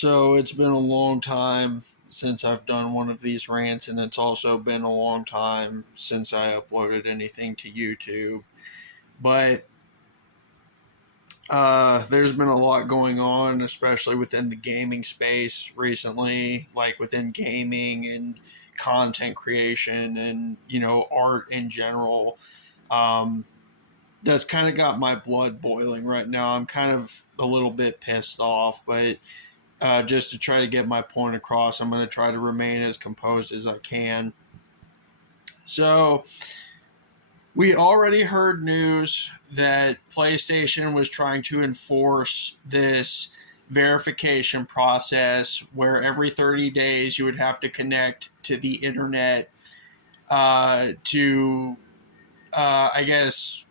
So it's been a long time since I've done one of these rants, and it's also been a long time since I uploaded anything to YouTube. But there's been a lot going on, especially within the gaming space recently, like within gaming and content creation and, art in general. Um, that's kind of got my blood boiling right now. I'm kind of a little bit pissed off, but just to try to get my point across, I'm going to try to remain as composed as I can. So, we already heard news that PlayStation was trying to enforce this verification process where every 30 days you would have to connect to the internet to, I guess,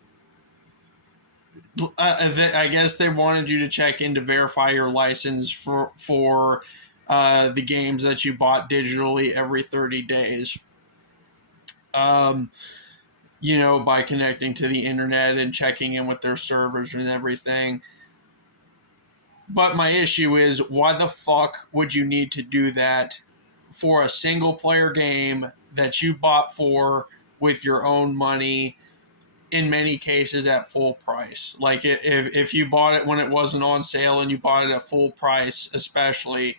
I guess they wanted you to check in to verify your license for the games that you bought digitally every 30 days. Um, by connecting to the internet and checking in with their servers and everything. But my issue is, why the fuck would you need to do that for a single player game that you bought for with your own money, in many cases at full price? Like, if you bought it when it wasn't on sale and you bought it at full price, especially,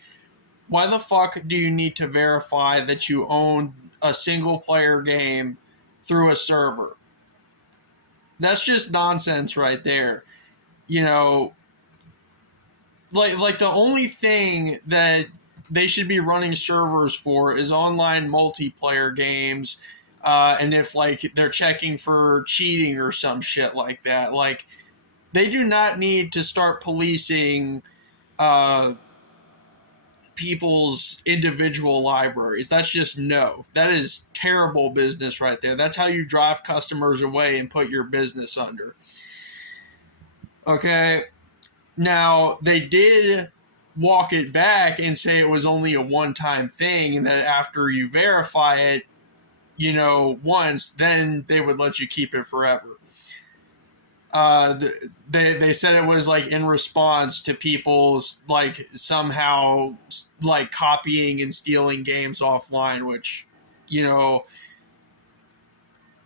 why the fuck do you need to verify that you own a single player game through a server? That's just nonsense right there. You know, like the only thing that they should be running servers for is online multiplayer games, and if like they're checking for cheating or some shit like that. Like, they do not need to start policing uh, people's individual libraries. That's just no. That is terrible business right there. That's how you drive customers away and put your business under. Okay. Now, they did walk it back and say it was only a one-time thing, and that after you verify it, once, then they would let you keep it forever. They said it was like in response to people's like somehow like copying and stealing games offline, which, you know,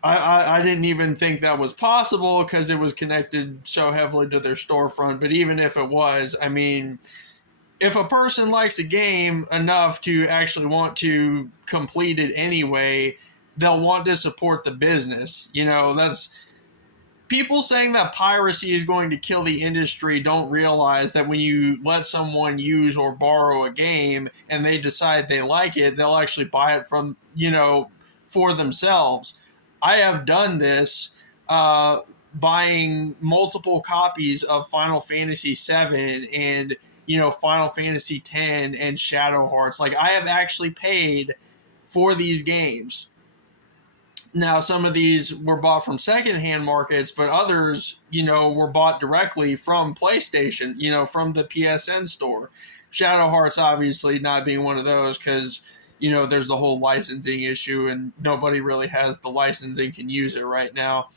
I didn't even think that was possible because it was connected so heavily to their storefront. But even if it was, I mean, if a person likes a game enough to actually want to complete it anyway, they'll want to support the business. That's people saying that piracy is going to kill the industry don't realize that when you let someone use or borrow a game and they decide they like it, they'll actually buy it from, for themselves. I have done this, buying multiple copies of Final Fantasy VII and, Final Fantasy X and Shadow Hearts. Like, I have actually paid for these games. Now, some of these were bought from secondhand markets, but others, were bought directly from PlayStation, from the PSN store. Shadow Hearts obviously not being one of those because, there's the whole licensing issue and nobody really has the licensing, can use it right now.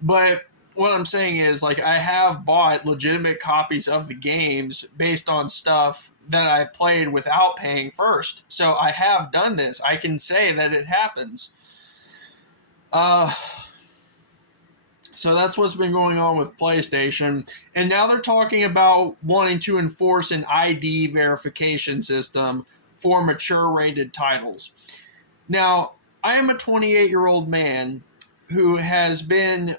But what I'm saying is, like, I have bought legitimate copies of the games based on stuff that I played without paying first. So I have done this. I can say that it happens. So that's what's been going on with PlayStation. And now they're talking about wanting to enforce an ID verification system for mature rated titles. Now, I am a 28-year-old man who has been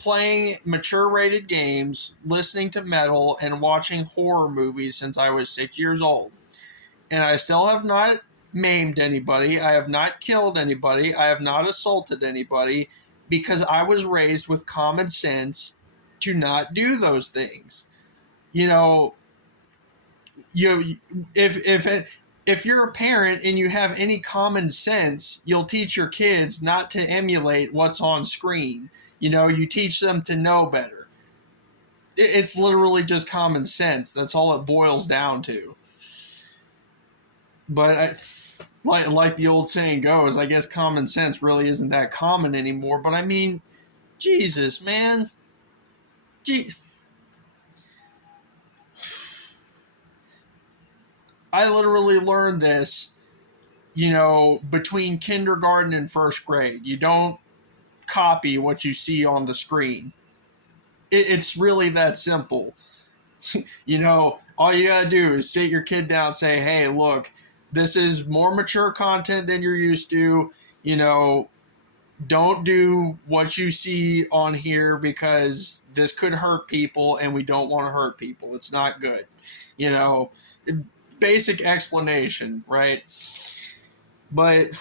playing mature rated games, listening to metal, and watching horror movies since I was 6 years old. And I still have not maimed anybody. I have not killed anybody. I have not assaulted anybody because I was raised with common sense to not do those things. You if you're a parent and you have any common sense, you'll teach your kids not to emulate what's on screen. You teach them to know better. It's literally just common sense. That's all it boils down to. But like the old saying goes, I guess common sense really isn't that common anymore. But I mean, Jesus, man. I literally learned this, between kindergarten and first grade. You don't copy what you see on the screen. It's really that simple. All you gotta do is sit your kid down and say, hey, look, this is more mature content than you're used to. You know, don't do what you see on here because this could hurt people and we don't want to hurt people. It's not good. You know, basic explanation, right? But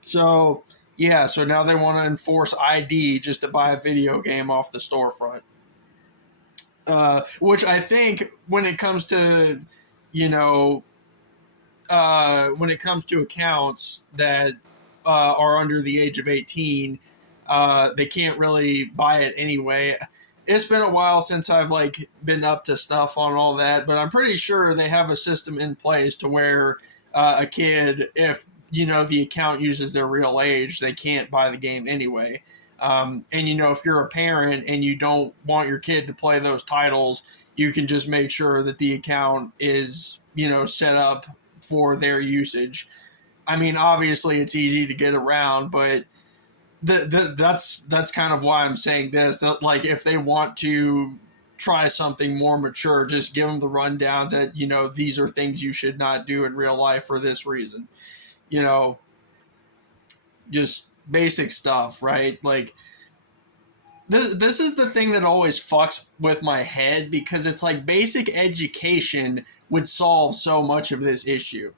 so, yeah, so now they want to enforce ID just to buy a video game off the storefront. Which I think when it comes to, you know, when it comes to accounts that are under the age of 18, they can't really buy it anyway. It's been a while since I've been up to stuff on all that, but I'm pretty sure they have a system in place to where a kid, if the account uses their real age, they can't buy the game anyway. And if you're a parent and you don't want your kid to play those titles, you can just make sure that the account is set up for their usage. I mean, obviously it's easy to get around, but that's kind of why I'm saying this. That if they want to try something more mature, just give them the rundown that these are things you should not do in real life for this reason. Just basic stuff, right? This is the thing that always fucks with my head, because it's basic education would solve so much of this issue.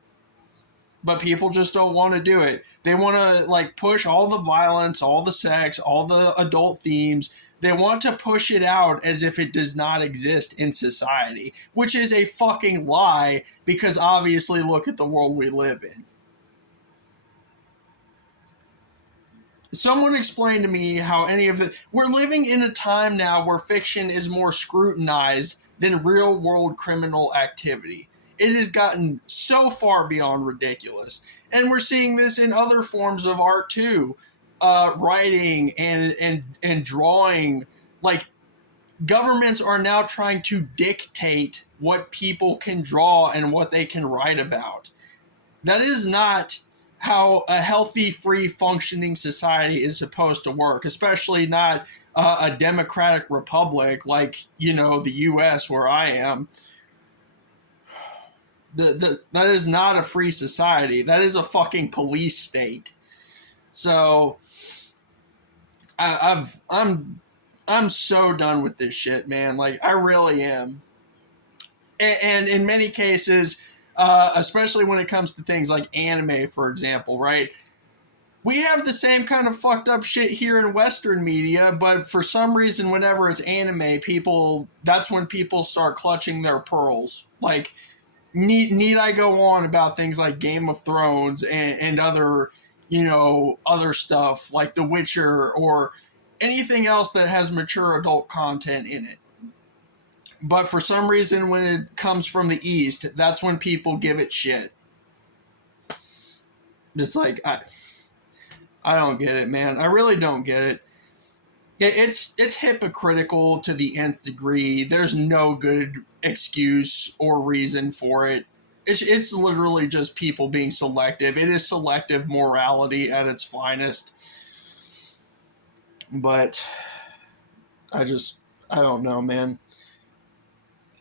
But people just don't want to do it. They want to push all the violence, all the sex, all the adult themes. They want to push it out as if it does not exist in society, which is a fucking lie, because obviously look at the world we live in. Someone explain to me how any of it... We're living in a time now where fiction is more scrutinized than real world criminal activity. It has gotten so far beyond ridiculous. And we're seeing this in other forms of art too. Writing and drawing. Governments are now trying to dictate what people can draw and what they can write about. That is not how a healthy, free, functioning society is supposed to work, especially not a democratic republic like, the U.S. where I am. That is not a free society. That is a fucking police state. So I'm so done with this shit, man. I really am. And in many cases, especially when it comes to things like anime, for example, right? We have the same kind of fucked up shit here in Western media, but for some reason, whenever it's anime, that's when people start clutching their pearls. Need I go on about things like Game of Thrones and other, other stuff like The Witcher or anything else that has mature adult content in it? But for some reason, when it comes from the East, that's when people give it shit. Just I don't get it, man. I really don't get it. It's hypocritical to the nth degree. There's no good excuse or reason for it. It's literally just people being selective. It is selective morality at its finest. But I don't know, man.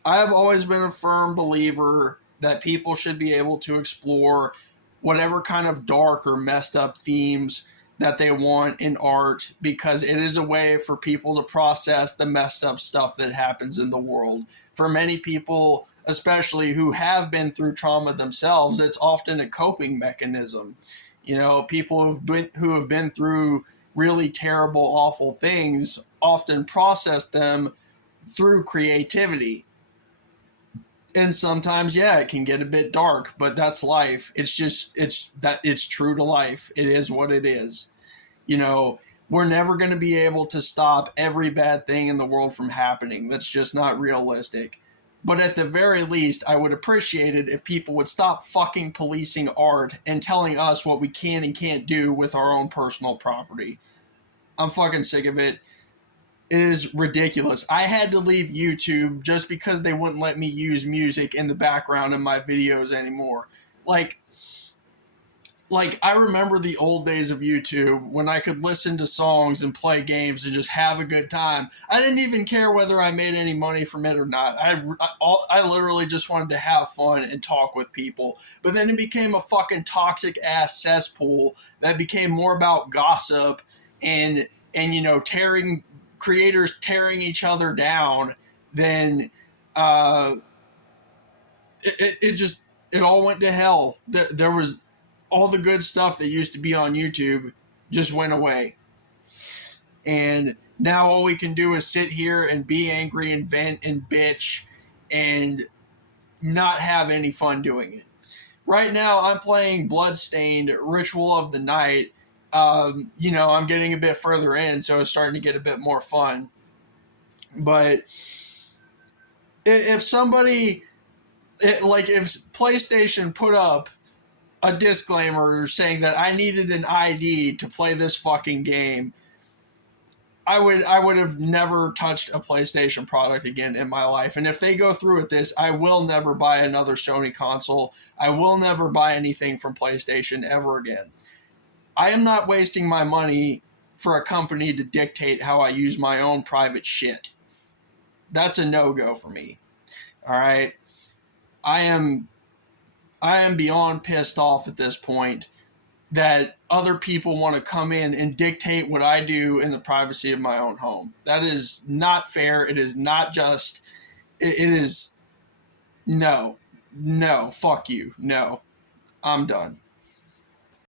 I've always been a firm believer that people should be able to explore whatever kind of dark or messed up themes that they want in art, because it is a way for people to process the messed up stuff that happens in the world. For many people, especially who have been through trauma themselves, it's often a coping mechanism. People who have been through really terrible, awful things often process them through creativity. And sometimes, yeah, it can get a bit dark, but that's life. It's true to life. It is what it is. We're never going to be able to stop every bad thing in the world from happening. That's just not realistic. But at the very least, I would appreciate it if people would stop fucking policing art and telling us what we can and can't do with our own personal property. I'm fucking sick of it. It is ridiculous. I had to leave YouTube just because they wouldn't let me use music in the background in my videos anymore. Like, I remember the old days of YouTube when I could listen to songs and play games and just have a good time. I didn't even care whether I made any money from it or not. I literally just wanted to have fun and talk with people. But then it became a fucking toxic ass cesspool that became more about gossip and tearing creators tearing each other down than uh, it just it all went to hell. There was all the good stuff that used to be on YouTube just went away. And now all we can do is sit here and be angry and vent and bitch and not have any fun doing it. Right now, I'm playing Bloodstained Ritual of the Night. I'm getting a bit further in, so it's starting to get a bit more fun. But if somebody, if PlayStation put up a disclaimer saying that I needed an ID to play this fucking game, I would have never touched a PlayStation product again in my life. And if they go through with this, I will never buy another Sony console. I will never buy anything from PlayStation ever again. I am not wasting my money for a company to dictate how I use my own private shit. That's a no-go for me. All right? I am beyond pissed off at this point that other people want to come in and dictate what I do in the privacy of my own home. That is not fair. It is not just. It is no, fuck you. No, I'm done.